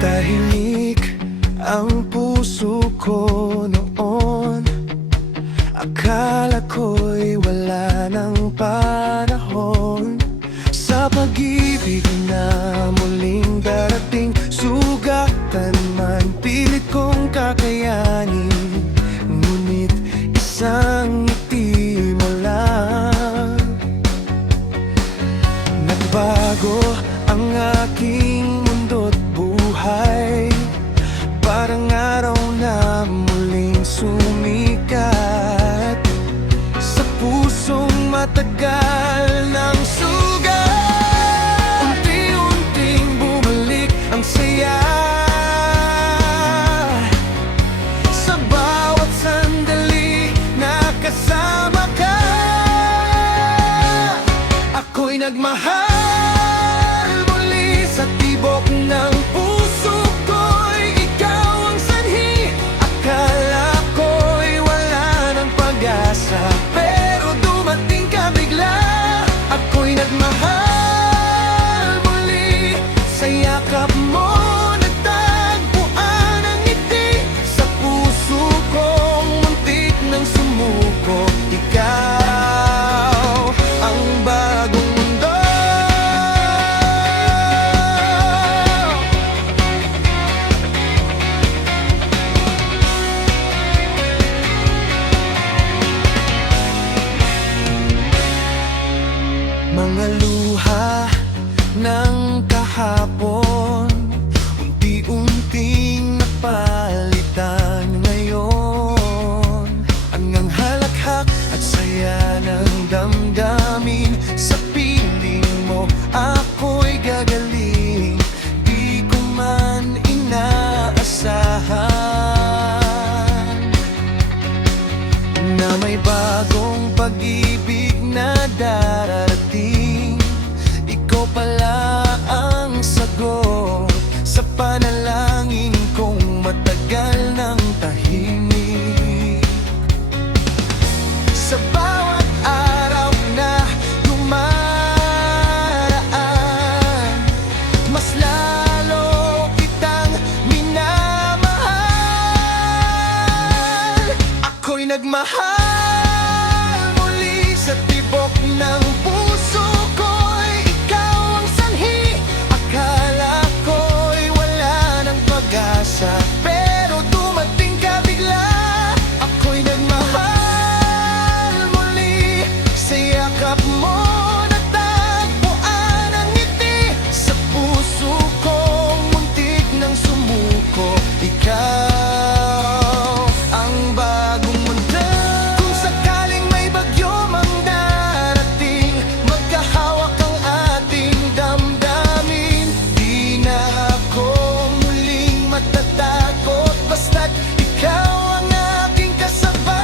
Tahimik ang puso ko noon. Akala ko'y wala ng panahon sa pag-ibig na muling darating. Sugatan man, pilit kong kakayanin, ngunit isang ngiti mo lang. Nagbago ang aking mundo't buhay, parang araw na muling sumikat sa pusong matagal ng sugat. Unti-unting bumalik ang saya sa bawat sandali na kasama ka. Ako'y nagmahal muli sa tibok ng puso ko'y ikaw ang sanhi. Akala ko'y wala ng pag-asa, pero dumating ka bigla. Ako'y nagmahal muli sa yakap mo. Nagtagpuan ang ngiti sa puso kong muntik nang sumuko. Ikaw ang bagong mundo. Mga luha ng kahapon, unti-unting napalitan ngayon. Ang halakhak at saya ng damdamin, sa piling mo ako'y gagaling. Di ko man inaasahan na may bagong pag-ibig na darating. Ikaw pala ang sagot sa panalangin kong matagal ng tahimik. Sa bawat araw na dumaraan, mas lalo kitang minamahal. Ako'y nagmahal muli sa tibok ng puso ko'y ikaw ang sanhi. Akala ko'y wala ng pag-asa, pero dumating ka bigla. Ako'y nagmahal muli sa yakap mo. Nagtagpuan ang ngiti sa puso kong muntik nang sumuko. Ikaw ang bagong mundo. Kung sakaling may bagyo mang darating, magkahawak ang ating damdamin. Di na ako muling matatakot, basta't ikaw ang aking kasabay.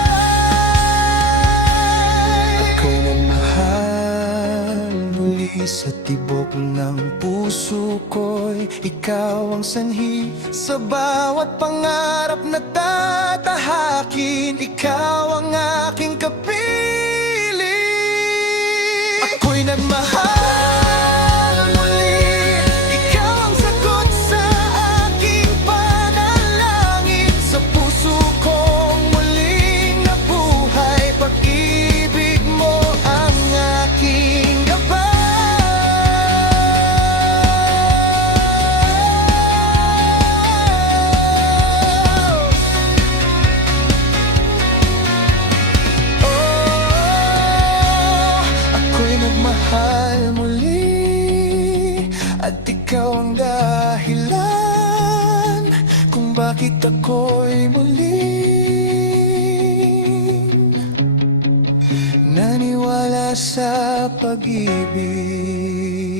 Ako'y nagmahal muli sa tibok ng puso ko'y ikaw ang sanhi. Sa bawat pangarap na tatahakin, ikaw ang aking kapiling. Ako'y nagmahal muli, ikaw ang sagot sa aking panalangin. Sa puso kong muling nabuhay, pag-ibig mo ang aking gabay. Ako'y nagmahal muli, at ikaw ang dahilan kung bakit ako'y muling naniwala sa pag-ibig.